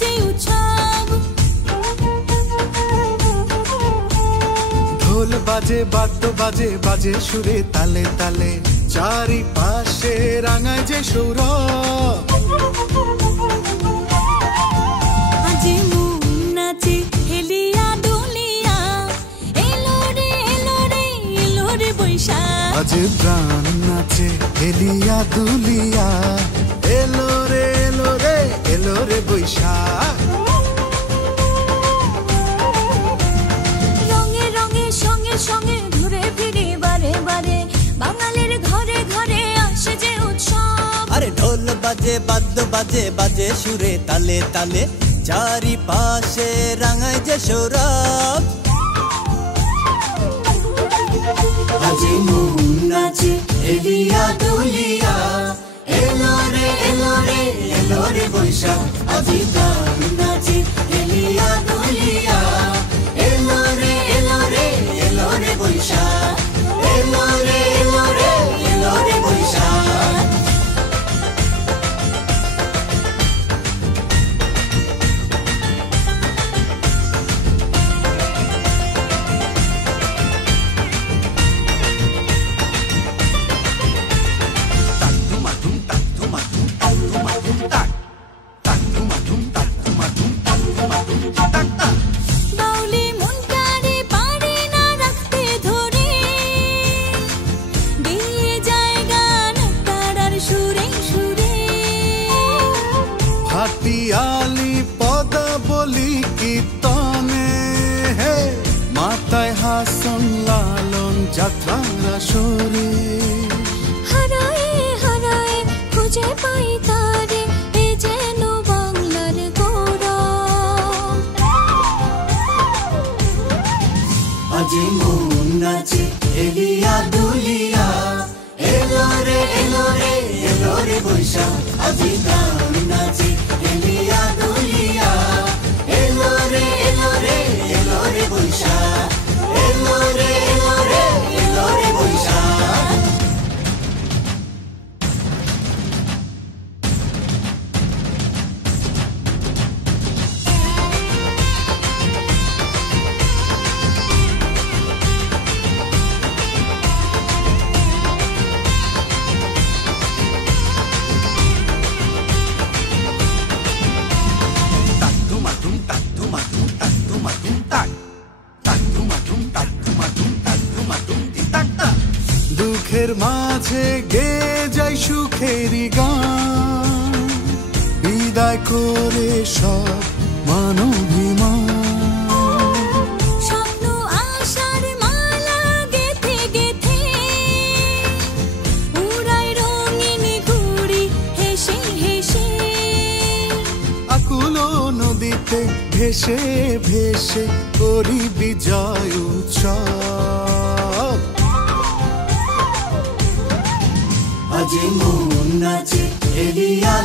যে উৎসব। ঢোল বাজে বাদ্য বাজে বাজে সুরে তালে তালে চারিপাশে রাঙায় যে সৌরভ। আজি মন নাচে হেলিয়া দুলিয়া এলো রে এলো রে এলো রে বৈশাখ। আজ প্রাণ নাচে হেলিয়া দুলিয়া এলো রে এলো রে এলো রে বৈশাখ। রঙে রঙে সঙ্গে সঙ্গে ঘুরে ফিরে বারে বারে বাঙালির ঘরে ঘরে আসে যে উৎসব। আরে ঢোল বাজে বাদ্য বাজে বাজে সুরে তালে তালে চারিপাশে রাঙায় যে সৌরভ। আজি মন নাচে হেলিয়া দুলিয়া এলো রে এলো রে এলো রে বৈশাখ। আজি প্রাণ নাচে হেলিয়া দুলিয়া এলো রে এলো রে এলো রে বৈশাখ। এলো রে এলো রে এলো রে বৈশাখ। বাউলি মনটারে পারে না রাখতে ধরে দিয়ে যায় গান তারার সুরে সুরে। হাতিয়ালি পদাবলী কীর্তনে হে মাতায় হাসন লালন যাত্রার আসরে। হারায়ে হারায়ে খুঁজে পাই তারে এ যেন বাংলার গৌরব। আজি মন নাচে হেলিয়া দুলিয়া এলো রে এলো রে এলো রে বৈশাখ। আজি প্রাণ নাচে হেলিয়া দুলিয়া এলো রে এলো রে এলো রে বৈশাখ। এলো রে এলো রে এলো রে বৈশাখ। দুঃখের মাঝে গে যাই সুখেরই গান বিদায় করে সব মানবিমান। স্বপ্ন আশার মালা গেথে গেথে উড়াই রঙিন ঘুড়ি হেসে হেসে। আকুল নদীতে ভেসে ভেসে করি বিজয় উৎসব। আজি মন নাচে হেলিয়া